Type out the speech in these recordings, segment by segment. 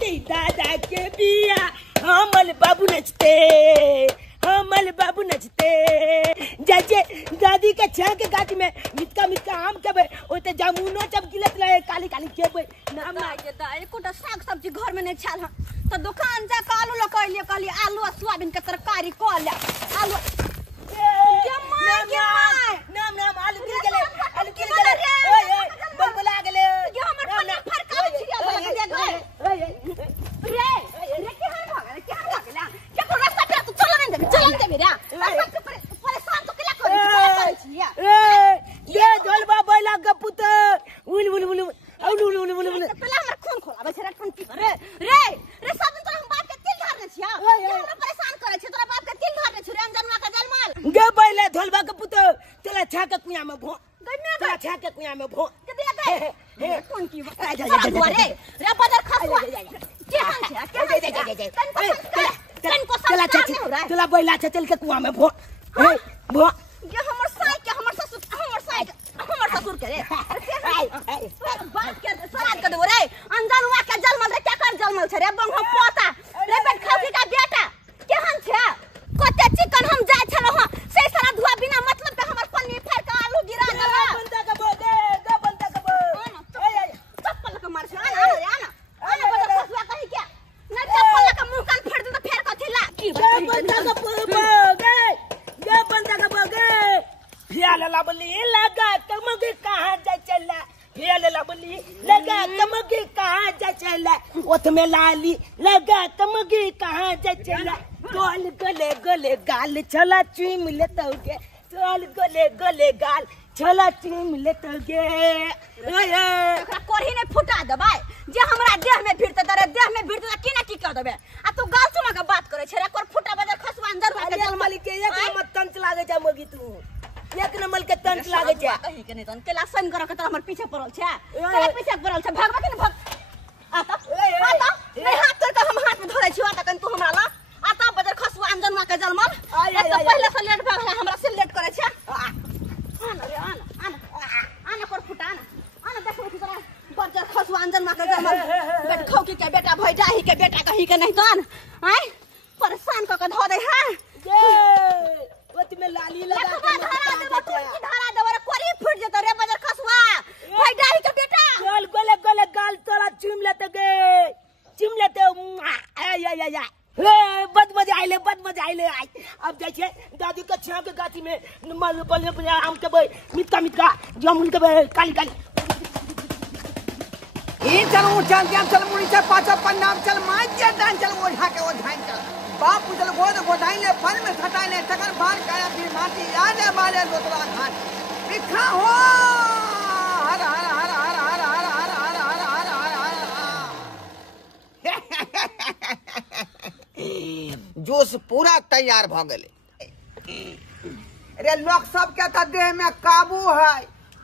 दे दादा के बिया हमल बाबू नचते हमल बाबू नचते जैसे दादी के छह के गाछ में मिटका मिटका आम के ओते जामुनो जब गिलत रहे काली काली के नाम ना के दा एकोटा साग सब्जी घर में नहीं छाल तो दुकान जा के आलू लकैलिए कहली आलू और सोयाबीन के तरकारी क ले आलू नाम नाम आलू गिर गेले ओए बलबला गेले के हमर पन्ना फरका छिया रे रे के हर भाग के हर भाग ला के को रास्ता पे तू चल दे रे परेशान तो केला करे छिया ये ढोलबा बैला के पुत उल उल उल उल पहले हमर खून खोलाबे छै रे खून की रे रे रे सब दिन तो हम बाप के तिल धारने छिया हमरा परेशान करे छै तोरा बाप के तिल धारने छै रे अंजनवा के जलमाल गे बैला ढोलबा के पुत तेला छा के कुया में भो तेला छा के कुया में भो के दिया गए खून की रे रे बदर खसवा के हन छै तन को तेला छा तेला बैला छ तेल के कुआ में भो भो ये हमर साई के हमर ससुर के रे बात के सराद के दो रे अंजनवा के जलमल रे क्या कर जलमल छ रे बंग हम पोता रे बेट खाफी का बेटा केहन छै कते चिकन हम जाय छलो ह से सारा धुआ बिना मतलब पे हमर पन्नी फेर के आलू गिरा देला बंदा के बो गे बंदा के बो चप्पल के मार छ आना बड़ा फसवा कहि के न चप्पल के मुंह कान फेर दे तो फेर कथि ला की बंदा के बो गे बंदा के बो गे हियाला लबली लगा कमगे कहां जा चला हियाला लबली लगा कमगे कहां जा चला ओथ में लाली लगा कमगे कहां जा चला गोल गले गले गाल छला चुम लेतोगे गोल गले गले गाल छला चुम लेतोगे ओकरा कोरही ने फुटा देबै जे हमरा देह में भिड़ते तरे देह में भिड़ते की ना की कर देबै आ तू गाल चुमा के बात करे छै रे कोर फुटा बजर खसवा अंदर भाग जल मालिक के एक नंबर तंच लागे जा मगी तू एक नंबर के तंच लागे जा कहि के नहीं तन केला सन कर के त हमर पीछे पड़ल छै तेरा पीछे पड़ल छै भागबा के भाग आता नहीं हाथ तोड़ के हम हाथ में धरे छी आता कन तू हमरा ला आता बजर खसवा अंजनवा के जलमल एक तो पहले से लेट भाग हमरा से लेट करे छै आना रे आना पर फुटा आना देखो तोरा बजर खसवा अंजनवा के जलमल बेट खौकी के बेटा भैजाही के बेटा कहि के नहीं तन हैं परेशान क के ध दे है ओत में लाली लगा के धारा देवर कोरी फुट जतो रे बजर खसवा भैजाही के बेटा गोल गोले गोले गाल तोरा चुम लेते या बद मजा आइले आई अब जैसे दादी के छह के गाछी में मल बल आम के मिटका मिटका जामुन के काली काली ई चल मुड़ी से पाछा पन्नाम चल माज के डान चल ओढ़ा के ओढ़ाइन चल बाप उजल गोद गोदाइन ले फल में खटाइन ले तकर बार काया फिर माटी आने मारे लोतवा घाट लिखा हो हर हर हर हर हर हर हर हर हर हर जोश पूरा तैयार भ गेले रे लोग सब के त देह में काबू है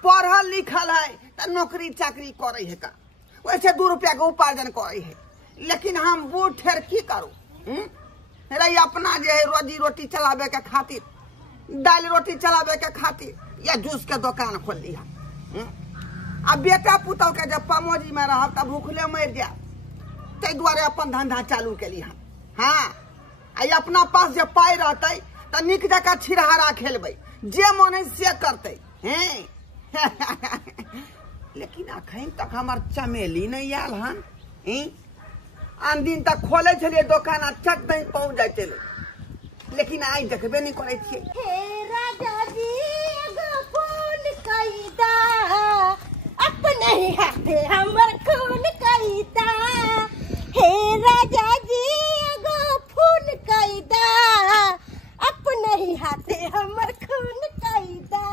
पढ़ल लिखल है त नौकरी चाकरी करे है का वैसे 2 रुपया के उपार्जन करे है लेकिन हम बूढ़ ठेर की करू रे अपना जे है रोजी रोटी चलावे के खातिर दाल रोटी चलावे के खातिर या जूस के दुकान खोल लिया अब बेटा पुतौ के जब पमोजी में रहब तब भूखले मर जा ते द्वारे अपन धंधा चालू के लिया हाँ आई अपना पास जब पाई रहते तो निक जका छिरहारा खेलबे जे मन है से करते हैं लेकिन अखन तक हमार चमेली नहीं आयल हन आन दिन तक खोले छलिए दुकान चट नहीं पहुंच जाते लेकिन आई देखबे नहीं करे छे हे राजा जी एगो फूल कैदा अपने ही हाथे हमर खून कैदा हे राजा जी एगो फूल कैदा अपने ही हाथे हमर खून कैदा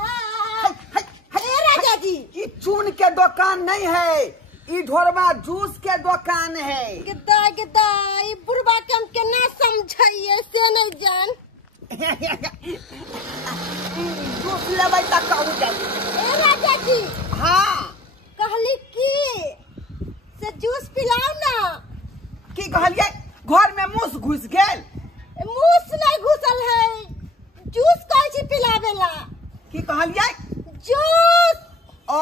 हे राजा जी ई चून के दुकान नहीं है ई ढोरबा जूस के दुकान है गदा ई बुढ़वा के हम के ना समझाइए से नहीं जान जूस लेबै त कहू जाई ए राजा जी हाँ कहली की से जूस पिलाओ ना की कहलिए घर में मूस घुस गेल मूस नहीं घुसल है जूस कहै छी पिलावेला की कहलिए जूस ओ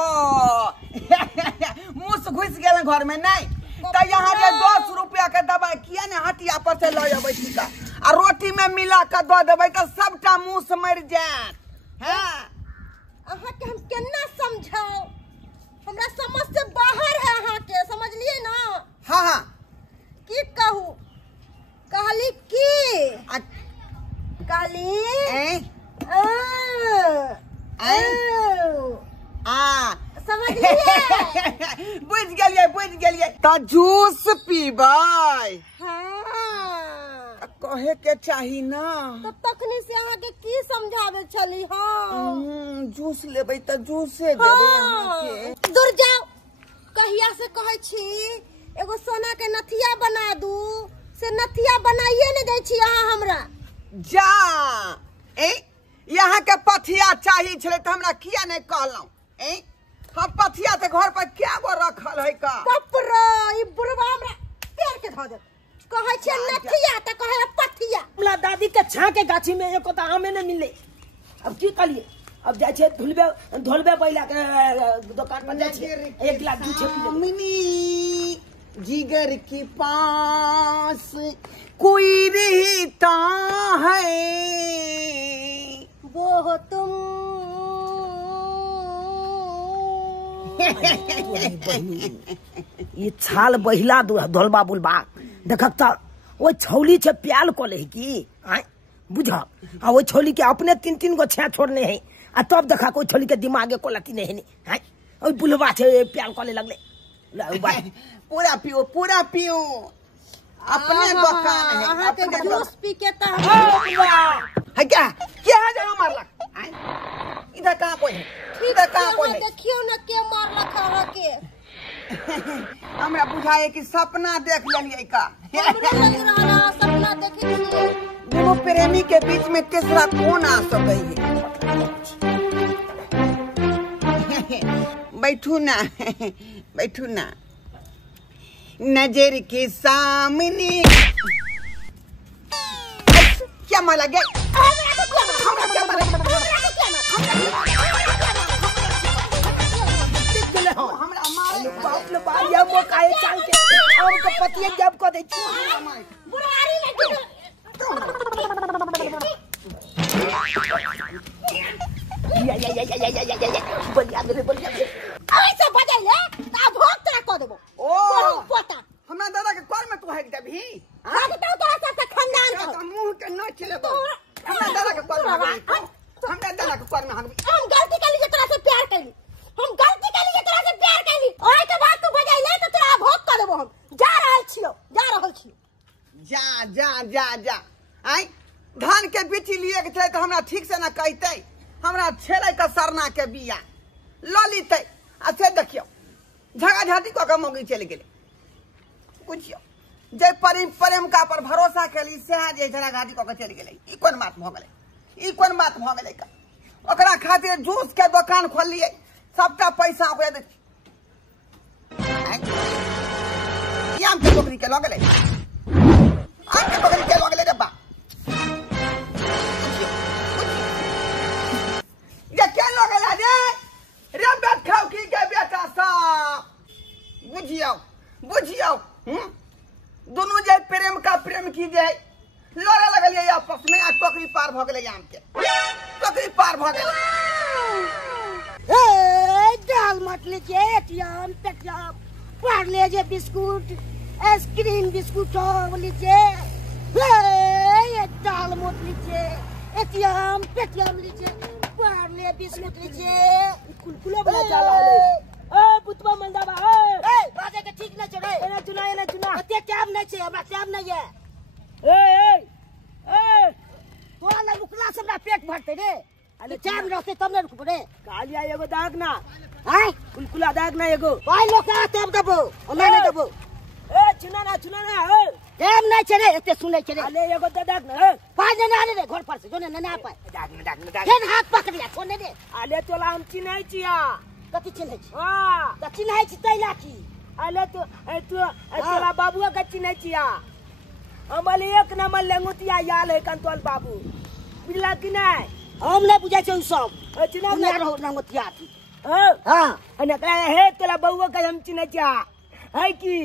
मूस घुस गेल घर में नहीं तो यहाँ जे 10 रुपया के दवाई किया ने हटिया पर से ले अबै छी का आ रोटी में मिला के द देबै त सबटा मुंह से मर जात। हां अहाँ के हम केना समझाओ, हमरा समझ से बाहर है अहाँ के, समझलिए ना। हां हां की कहू, कहली की कहली समझलिए। बुझ गेलिए त जूस पीबै। हाँ कहे के चाही ना तो तखनी से अहाँ के की समझावे चली। हाँ जूस लेबै त जूसे देबै अहाँ के। दूर जाओ, कहिया से कहै छी एगो सोना के नथिया बना दू, से नथिया बनाइए नहीं दै छी अहाँ हमरा। जा यहाँ के पथिया चाहिए छले त हमरा किया नहीं कहलौ। हम पथिया ते घर पर क्या गो रखल है का। कपरो ई बुढ़वा हमरा पेड़ के धो दे, कहै छै नथिया त कहै पथिया। हमरा दादी के छा के गाछी में एको त आमे नहीं मिले। अब की करिए, अब जाय छै धोलबे बैला के दुकान पर जाय छै, 1 गिलास दूध पी ले। मिनी जिगर के पास कोई रहता है वो हो तुम। ये छाल बहिला धोलबा बुलबा देखक त ओ छौली छे प्याल कोले की आय बुझ आ ओ छौली के अपने 3 गो छे छोड़ने है आ तब देखा कोई छौली के दिमागे कोलती नहीं है। आय ओ बुलबा छे प्याल कोले लगले पूरा पियो अपने दुकान है। अहाँ के जूस पी के त है क्या है जगह मारलक। इधर कहाँ कोई है, इधर कहाँ कोई है। देखियो ना के मारलक अहाँ के। हमरा बुझाए कि सपना देख लेलिए का। हमरा लग रहा सपना देखे छिए। दोनों प्रेमी के बीच में तीसरा कौन आ सके है। बैठू ना नजर के सामने क्या माला गया। पतिया जब को दे बुढ़ारी लगी ऐसे बजाइए ता भोग तोरा को देबो। ओ पोता हमरा दादा के कर में तू है देबही। हां तो तोरा सब खानदान तो मुंह के न खिलेबो। हमरा दादा के कर में हमरा दादा के कर में हम गलती कर लिए तोरा से प्यार कैली, हम गलती कर लिए तोरा से प्यार कैली। ओए के बाद तू बजाइले तो तोरा भोग कर देबो। हम जा रहल छियो। जा आई धान के बिटी लिए के चले तो हमरा ठीक से ना कहते। हमरा छेले का सरना के बिया ललिते आ से देखियो झगा झाटी को के मौगी चले गेले। पूछियो जे प्रेम का पर भरोसा केली से जे झगा घाटी को के चले गेले। ई कोन बात भ गेले का। ओकरा खातिर जूस के दुकान खोल लिए, सबटा पैसा ओकरे दे। आम के बकरी के लगले, आम के बकरी के लगले रे बा। ये क्या लगला रे बेट खाओ की के बेटा सा। बुझियो दोनों जे प्रेम का प्रेम की जाए लड़े लगलिए आपस में। आ टोकरी पार भ गेले, आम के टोकरी पार भ गेले। ए दाल मत लीजिए, एटीएम पेटीएम पार लीजिए, बिस्कुट आइसक्रीम बिस्कुट लीजिए। ये दाल मत लीजिए, एटीएम पेटीएम लीजिए, पार ले बिस्कुट लीजिए। कुलकुले बना जाला ए पुतवा मंदाबा ए बाजे के ठीक न छे रे। एना चुना अते टाइम नहीं छे, हमरा टाइम नहीं है। ए तोरा ना रुकला से हमरा पेट भरते रे। अरे टाइम रहते तब न रुकबो रे। कालिया एगो दाग ना हां कुलकुला दाग ना एगो भाई लोग का तब देबो, हमरा नहीं देबो। ए चुना ना टाइम नहीं छे रे, एते सुनै छे रे। अले एगो दाग ना पाज ना रे घर पर से जो ना पाए। दाग फेन हाथ पकड़ लिया छोने दे। अले तोला हम चिन्है छिया। कथि चिन्है छी? हां त चिन्है छी तैला की। अले तू तोला बाबुआ के चिन्है छिया। हमले एक नंबर लेंगुतिया याल है कंतोल बाबू, बुझला कि नहीं? हम नहीं बुझै छै उ सब। चिन्ह ना रहो नंगतिया थी। हां हां अने कहे हे तोला बउआ के हम चिन्है छिया है कि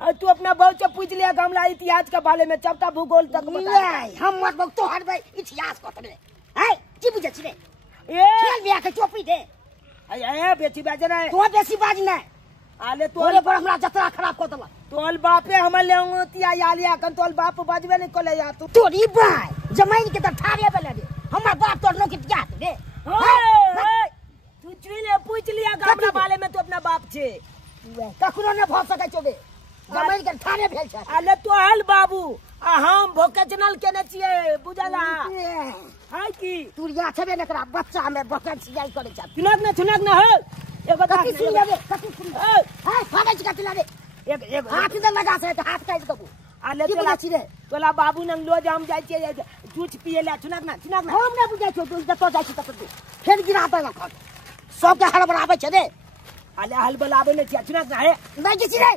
और तू अपना बहू से पूछ लिया हमला इतिहास के बारे में चपटा भूगोल तक बता हम मत बक तो हट भाई इतिहास को तने है की बुझे छिने ए खेल बिया के चोपी दे ए बेटी बाजे ना तो बेसी बाज ना आले तोरे पर हमरा जतरा खराब कर दला तोल बापे हमर ले ओतिया यालिया कन तोल बाप बाजबे नहीं कोले या तू तोरी भाई जमाइन के त ठारे बेले दे हमर बाप तोर नो के क्या दे तू चुने पूछ लिया हमरा बारे में तो अपना बाप छे कखनो न भ सकै छोबे जमाइन के ठारे भेल छ आले तो हल बाबू आ हम भोकेजनल केने छिए बुझला हाय की तुरिया छबे न करा बच्चा में बकन सियाई करे छ सुनक न हो एगो कथि सुन लेबे कथि सुन हाय फाड़े छ कथि लागे एक हाथ दे लगा से हाथ काट दबो आले तोला बाबू नंग लो जाम जाय छिए जूछ पिए ला सुनक न हम न बुझै छौ तू जतो जाय छी ततो फेर गिराता न खत सब के हल बनाबै छ दे आले हल बलाबे ने छिया सुनक न है नहीं किसी रे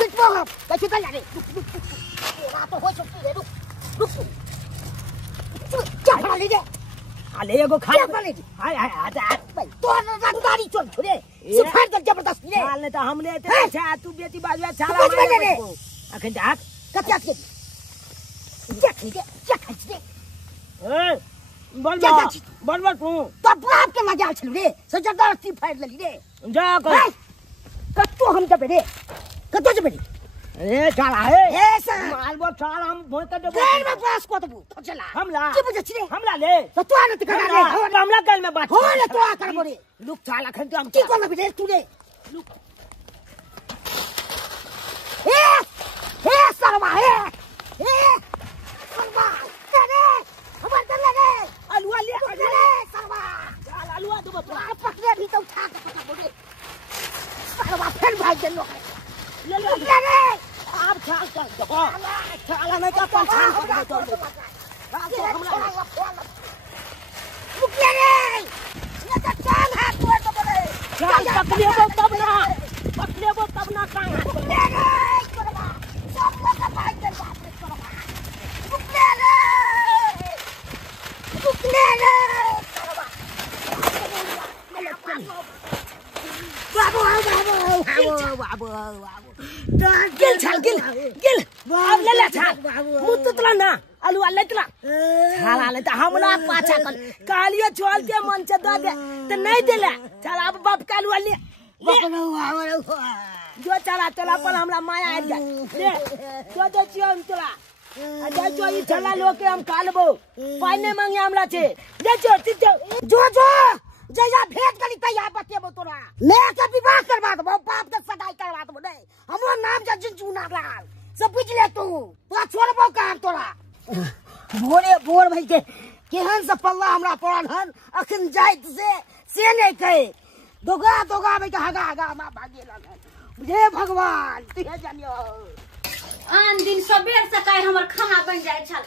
कुछ बोल कछु कर रे रात हो सकती रे रुक क्या खा लीजिए आले एगो खा ले हाय हाय आजा भाई तो रंगदारी चल छोड़े सिफार तक जबरदस्त रे हाल ने तो हमने ते छा तू बेटी बाजवा छाला मारे अखन जा कत्या के देख लीजिए क्या खच दे ए बोल तू तो बाप के मजाल छलु रे सजदारती फाड़ लेली रे जा कर कत्तो हम जबे रे कत्तो जबे ए छाला है ऐसा मालबो छाला हम भों के देबो गैर में पास को तबू चला हमला की बुझे छी रे हमला ले तो तू आने करा रे हमला गल में बात हो ले तो आ कर बोरे लुक छाला खन हम की कोन रे तू रे लुक ए सरवा ए सरवा करे खबर कर ले रे अलुआ ले सरवा चल अलुआ दो पकड़े भी तो उठा के पकड़ बोरे सरवा फिर भाग दे लोग ले रे आप छाल कर दो छाला नहीं का पंछान कर दो तो हमला रुक रे ये तो चाल हाथ तोड़ दो बोले चल पकड़ियो तब ना कांग रे सरवा सब लोग भाग दे बाप रे सरवा रुक रे सरवा बाबू गिल अब ले छाल मुतला ना अलुआ लेतला छाला ले त हमला पाछा कर कालियो छोल के मन से दे त नहीं देला चल अब बाप का अलुआ ले जो चला पर हमरा माया आ जा ले जो जो चियो तोला आ जो ई छला लो के हम खा लेबो पानी मांगे हमरा छे जो जया भेंट करी तैयार बतेबो तोरा लेके विवाह करवा दबो बाप के सगाई करवा दबो नहीं हमरो नाम जा जुना लाल सब बुझ ले तू छोड़बो काम तोरा भोर भाई के केहन से पल्ला हमरा पड़ल हन अखन जाइत से नहीं कहे दोगा भाई के हगा मा भागे लागल हे भगवान तुहे जानियो आन दिन सबेर सकाय हमर खाना बन जाय छल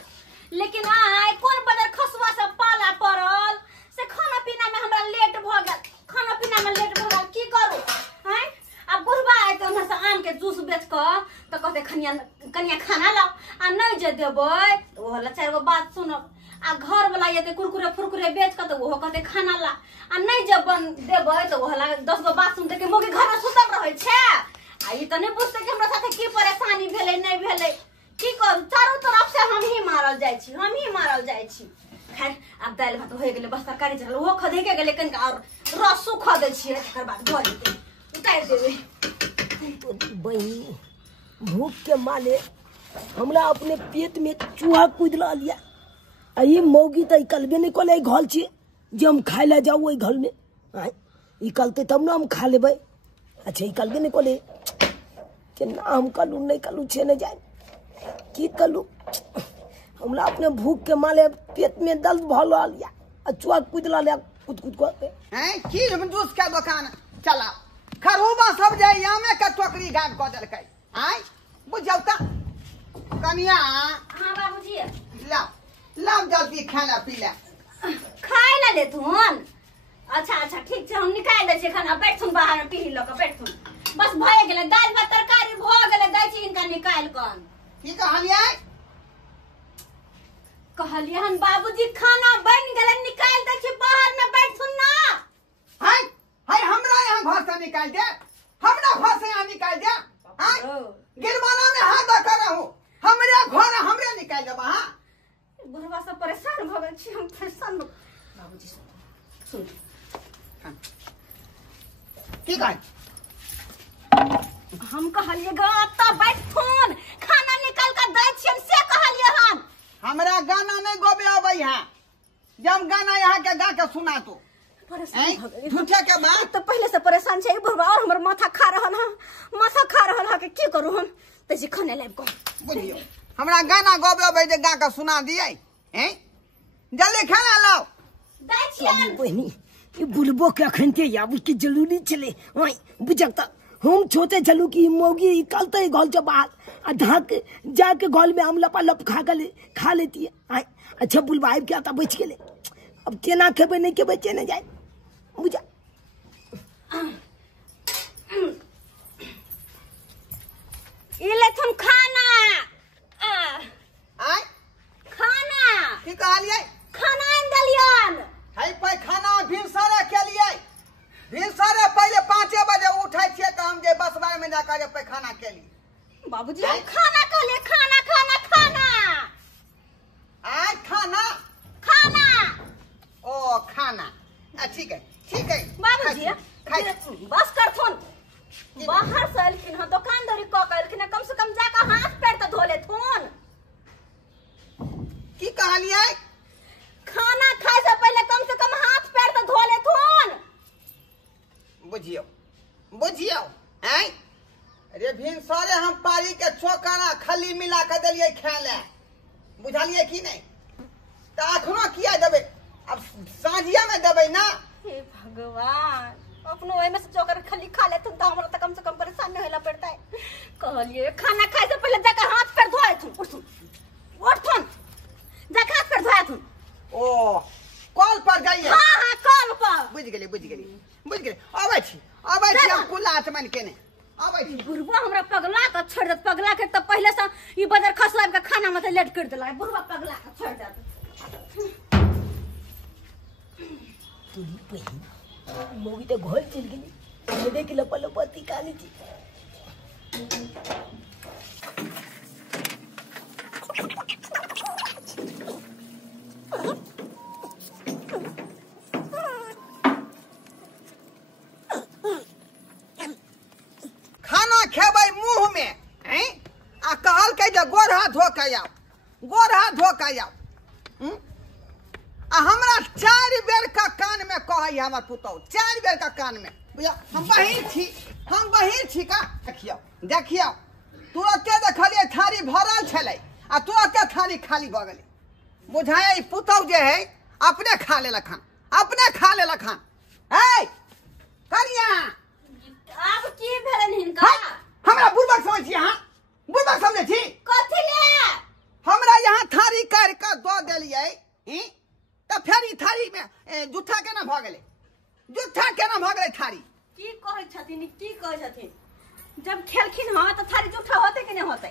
लेकिन आय कोन बदर खसवा से पाला पड़ल से खाना पीना में हमरा लेट भ गेल खाना पीना में लेट भ गेल की करू हैं अब बुढ़बा आय त हमरा से आम के जूस बेच क त कहते कनिया खाना लाओ आ नहीं जे देबै त ओहो ला चार गो बात सुनब आ घर वाला ये कुरकुरे फुरकुरे बेच क त ओहो कहते खाना ला आ नहीं जब देबै त ओहो ला 10 गो बात सुनते के मोगे घर में सुतल रहै छै आ ई त नहीं बुझते कि हमरा साथे की परेशानी भेलै नहीं भेलै की करू चारों तरफ से हम ही मारल जाय छी खैर अब दाल भात हो गेले बस तरकारी चल वो खदे के गेले कन और रसू खदे छिए तकर बाद घर उतार देबे बहिनी भूख के मारे हमरा अपने पेट में चूहा कूदला लिया आई मौगी त कलबे नहीं कोले घल छी जे हम खाय ला जाऊ ओई घर में ई कलते तब ना हम खा लेबै अच्छा ई कलबे नहीं कोले के ना हम कलू नहीं कलू छे नहीं जाए की कलू हमरा अपने भूख के मारे पेट में दर्द भल लिया चूहा कूदला लिया कूद के हैं की जूस का दुकान चला खरूबा सब जाए यामे का टोकरी गाड़ क देलकै आय बुझौ त कनिया हां बाबूजी लाओ जल्दी खाना पी ले खाय ला ले तुन अच्छा ठीक छै हम निकाल दे छी खाना बैठ सुन बाहर में पी ल के बैठ सुन बस भए गेले दाल भात तरकारी भ गेले दै छी इनका निकाल कन की कहलियै कहलियन बाबूजी खाना बन गेले निकाल दे छी बाहर में बैठ सुन ना हाय हमरा यहाँ घर से निकाल दे हमरा घर से यहाँ निकाल दे गिरमाना में हाथ कर रहूं हमरे घर हमरे निकाल देबा। हां बुढ़वा से परेशान भ गेल छी हम। परेशान बाबूजी सुन की कह हम कहलिए ग त बैठ फोन खाना निकाल के दै छियन से कहलिए हम। हमरा गाना नहीं गोबे आबै है जब गाना यहाँ के गा के सुना तो परेशान भ गेल झूठे के बात तो पहले से परेशान छै बुढ़वा और हमर माथा खा रहल ह। माथा खा रहल ह के की करू हम तैसे खाने लायब को बुझियो हमरा गाना गोबे आबै जे गा के सुना दिए हैं जल्दी खाना लाओ दै छियन। बहनी ये बुलबो के अखन के आबू की जरूरी चले वही बुझकता हम छोटे चलू की मोगी निकलते घोल के बाहर आ ढाक जाके घोल में हम लपालप खा लेती है। आय अच्छा बुलवाई क्या था बच गेले अब केना खेबे नहीं के बचे न जाए बुझा। इले तुम खाना आय खाना की कहलिए खाना आन दलियन। है पे खाना भिनसरे के लिए भिनसरे पहले 5 बजे उठे छिए त हम जे बसवाई में जाकर पे खाना के लिए बाबूजी हम खाना कहले खाना खाना खाना आय खाना खाना ओ खाना ठीक है बाबूजी खाई बस कर थुन बाहर से अलखिन ह दुकानदारी क के अलखिन कम से कम जाकर हाथ पैर तो धो ले थुन। की कहलिए खाना खाए से पहले कम से कम हाथ पैर तो धो ले थुन। बुझियो हैं अरे भिनसरे हम पारी के चोकाना खली मिला के दिलिए खाए ले बुझलिए की नहीं त अखनो किया देबे अब साँझिया में देबे ना। हे भगवान अपनो ओय में से चोकर खली खा ले तुम तो हमरा त कम से कम परेशान नहीं होला पड़ता है। कहलिए खाना खाए से पहले जाकर हाथ पैर धोए थुन उठ थुन जाकर हाथ पैर धोए थुन। ओ कॉल पर जाइए। हां कॉल पर बुझ गेली आबै छी हम कुल आचमन केने आबै छी। बुढ़वा हमरा पगला के छोड़ दे पगला के त पहले से ई बजर खसलाब के खाना में लेट कर देला बुढ़वा पगला के छोड़ दे। तुरी बहन मोगी तो घोल चल गेली ये देख लपलपती काली जी। खाना खेबै मुंह में हैं आ कहल के जे गोड़ हाथ धो के आओ आ हमरा 4 बेर का कान में कहै हमर पुतौ 4 बेर का कान में बुझा हम बहिर छी का देखियो तुरते देखलिए थारी भरल छलै आ तुरते थारी खाली भ गेलै बुझाय पुतौ जे है अपने खा लेलक हन ए करिया अब की भेलन हिनका हमरा बुढ़बक समझ छी हां बुढ़बक समझे छी कथि ले हमरा यहाँ थारी काट के दो देलिए त फेर ई थारी में जूठा केना भ गेलै थारी की कहै छथिन जब खेलखिन हां त थारी जूठा होते कि नहीं होते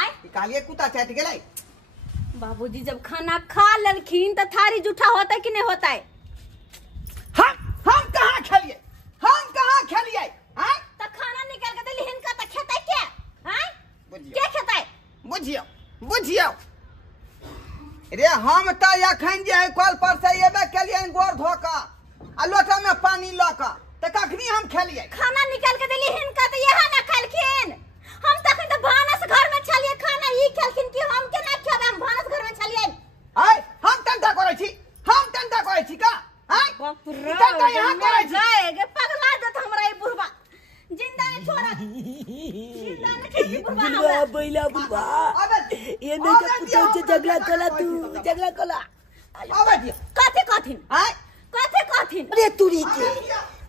आय कालिए कुत्ता चाट गेलै। बाबूजी जब खाना खा लेलखिन त थारी जूठा होते कि नहीं होते हम कहाँ खेलिए आय त खाना निकाल के देली हिनका त खेतै के आय के खेतै बुझियो रे हम त अखन जे कल पर से एबे केलिए गोड़ धो के आ लोटा में पानी ल के त कखनी हम खेलिए खाना निकाल के देली हिनका त यह ना खालखिन हम तखन त भानस घर में छलिए खाना ई खेलखिन कि हम के ना खेबै हम भानस घर में छलिए आय हम टंटा करै छी का आय बाप रे टंटा यहाँ करै छी जाएगे पगला जत हमरा ई बुढ़वा जिंदा नहीं छोड़ा जिंदा नहीं बुढ़वा बुलवा बैला बुलवा ये नहीं के पुतौ से झगड़ा कला आबै दियो कथि आय अरे तुरी के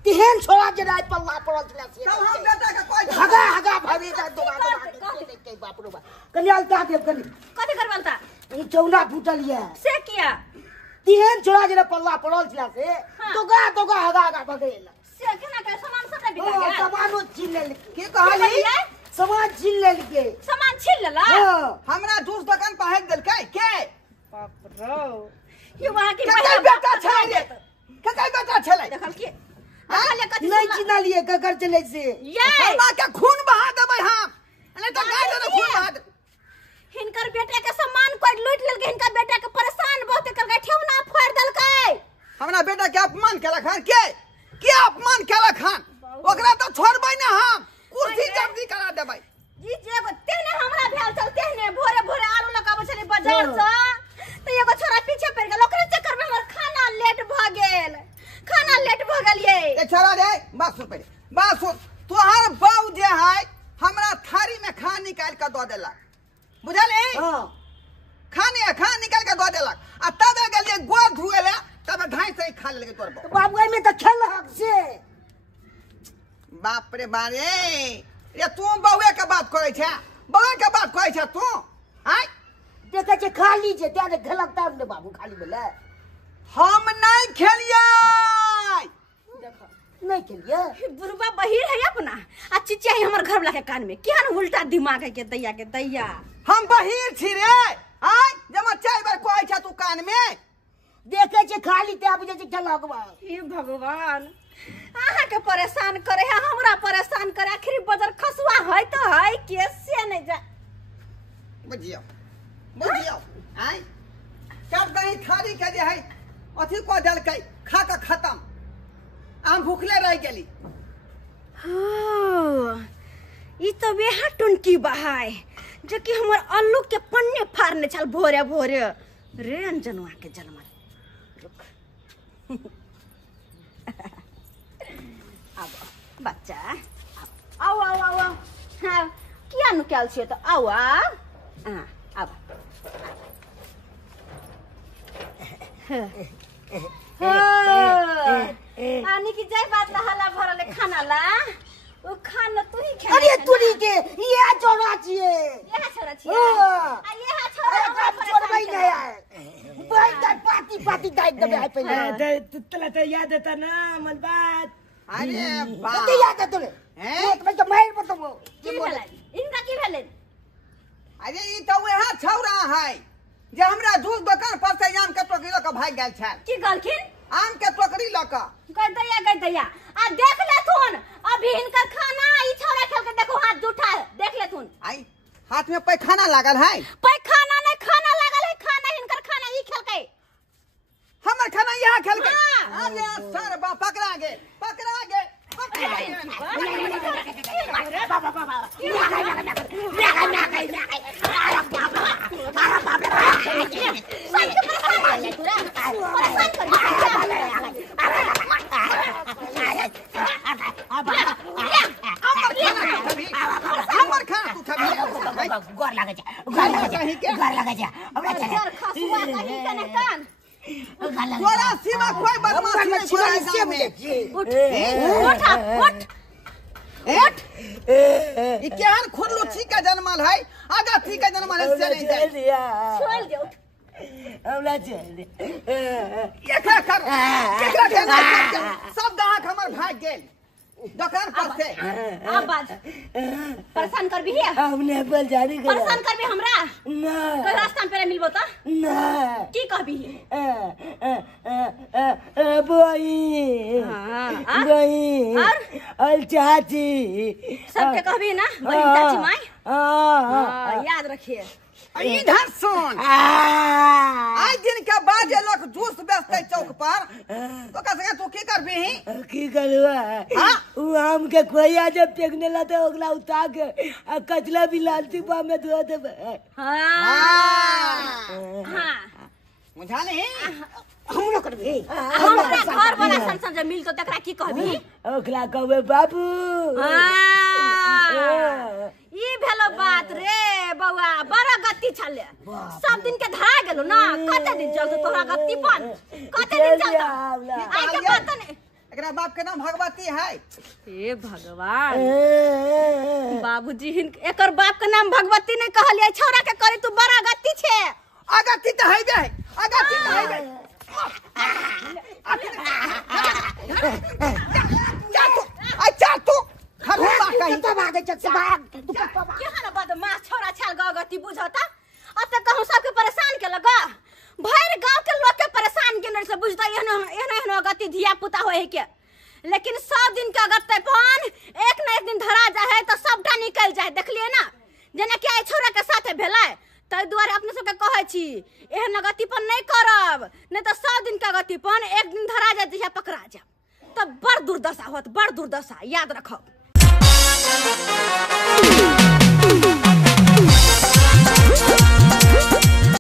तेहन छोड़ा जे रात पल्ला पड़ल छला से तब हम बेटा के कोई हगा भरे जा दोगा के बाप रे बाप कल्याण का देव कली कथि करबलता ई चौना फूटल ये से किया तेहन छोड़ा जे पल्ला पड़ल छला से दोगा हगा भगेला से केना के सामान सब बिका गया सामानो छीन लेल की कहली सामान छीन लेल के सामान छीन लेला हमरा दूस दुकान पर हेक देलकै के बाप रो ये वहां की कतै बेटा छलै देखल के कहले कथि नहीं चिन्हा लिए ककर चले से ये सरबा के खून बहा देबै हम नहीं तो गाय दे खून बहा दे हिनकर बेटा के सम्मान कोइ लूट लेलकै हिनकर बेटा के परेशान बहुत करके ठेवना फोड़ देलकै हमरा बेटा के अपमान केलक हन के अपमान केलक हन ओकरा तो छोड़बै ना हम कुर्सी जब्दी करा देबै जी जेब तेने हमरा भेल चल तेने भोरे भोरे आलू लगाबै छले बाजार से त एगो छोरा पीछे पड़ गेल ओकरे चक्कर में हमर खाना लेट भ गेल ये ए छोरा रे बात सुन पड़े बात सुन तोहर बाऊ जे है हमरा थारी में खाना निकाल के दो देलक बुझली हां खाना निकाल के दो देलक आ तब गेलिए गोद धुए ले तब ढाई से खा लेलकै तोर बाऊ बाबू में तो खेल हक से बाप रे बारे रे तू बउए के बात करे छ बउए के बात करे छ तू आय देखे छे खाली छे त्याने खेलक तब ने बाबू खाली बोले हम नहीं खेलिए देखो नहीं खेलिए बुरबा बहिर है अपना आ चिचिया हमर घर वाला के कान में केहन उल्टा दिमाग है के दैया हम बहिर छी रे आय जमा चाय बार कोई छ तू कान में देखे छे खाली ते बुझे छे खेलक बा हे भगवान आहा के परेशान करे है हमरा परेशान करे आखिर बजर खसुआ है तो है कैसे नहीं जा बुझियो आय सब दही थारी के जे है अथी को देलकै खा के खत्म हम भूखले रह गेली ई तो बेहा टुनकी बहाय जो कि हमर अल्लू के पन्ने फाड़ने चल भोरे भोरे रे अंजनवा के जन्म अब बच्चा आओ आओ आओ आओ हाँ किया नुकल छे तो आओ हाँ अब आनी की जय बात हला भरले खाना ला ओ खाना तू ही खा अरे तुरी के ये छोड़ा छिए यह छोरा छिए आ यह छोरा हमरा छोड़बै नहीं है भाई पाती दाई दबे है पहले तला तो याद आता ना मन बात अरे बा तो याद है तोरे हैं तो भाई तो मार बताओ की भेलै इनका की भेलै अरे ई तो वह छौरा है जे हमरा दूध दुकान पर से आम के टोकरी लक भाग गेल छ की गलखिन आम के टोकरी लक गई दैया आ देख ले थुन अभी इनकर खाना ई छोरा खेल के देखो हाथ जूठा देख ले थुन आई हाथ में पैखाना लागल है पैखाना नहीं खाना लागल है खाना इनकर खाना ई खेल के हमर खाना यहाँ खेल के हाँ। अरे सर बा पकड़ा गे हमर खाना तू खाबी गोर लागे छे गोर लागे छे जर खसुआ कहीं के न कान तोरा सीमा कोई बदमाश नहीं छोड़ा गांव में उठ ई केहन खुरलुची का जन्मल है आगा थी का जन्मल है से नहीं जाए छोड़ दे उठ हमरा चल दे एकरा कर सब ग्राहक हमर भाग गेल दुकान पर से अब बाज परेशान कर भी है हमने बोल जानी कर परेशान कर भी हमरा ना कोई रास्ता पे मिलबो त ना की कहबी बोई हां बोई और चाची सबके कहबी ना बहन चाची माई याद रखिए इधर सुन आज दिन के बाद ये लोग जूस बेचते चौक पर तो कैसे तू की करबी की करवा वो आम के खोया जब फेंकने लाते ओगला उठा के कचला भी लालती पा में धो दे हां बुझा नहीं हम न करबी हमरा घर वाला संसन जे मिल तो तकरा की कहबी ओगला कहबे बाबू ई भेलो बात रे बौआ बड़ा गति छले सब दिन के धरा गेलो ना कते दिन चलतो तोरा गति पन कते दिन चलतो आई के बात ने एकरा बाप के नाम भगवती है हे भगवान बाबूजी एकर बाप के नाम भगवती नहीं कहलिए छौरा के करे तू बड़ा गति छे अगति तो है बे अगति तो है बे अच्छा तू खरबा कहीं तो भागे चक भाग तू केहन बदमाश छौरा छाल गगति बुझता अब तक कहूं सबके परेशान के लगा भैर गांव के लोग के परेशान के से बुझता एहन गति धिया पुता होय के लेकिन 100 दिन का गत्तेपन एक न एक दिन धरा जाए तो सबटा निकल जाए। देखलिए ना जेना कि आई छोरा के साथे भेलै, ताहि दुआरे अपने सबके कहै छी एहन गतिपन नहीं करब, नहीं तो 100 दिन का गतिपन एक दिन धरा जाए या पकड़ा जाए तब बड़ दुर्दशा होत, बड़ दुर्दशा, याद रखब।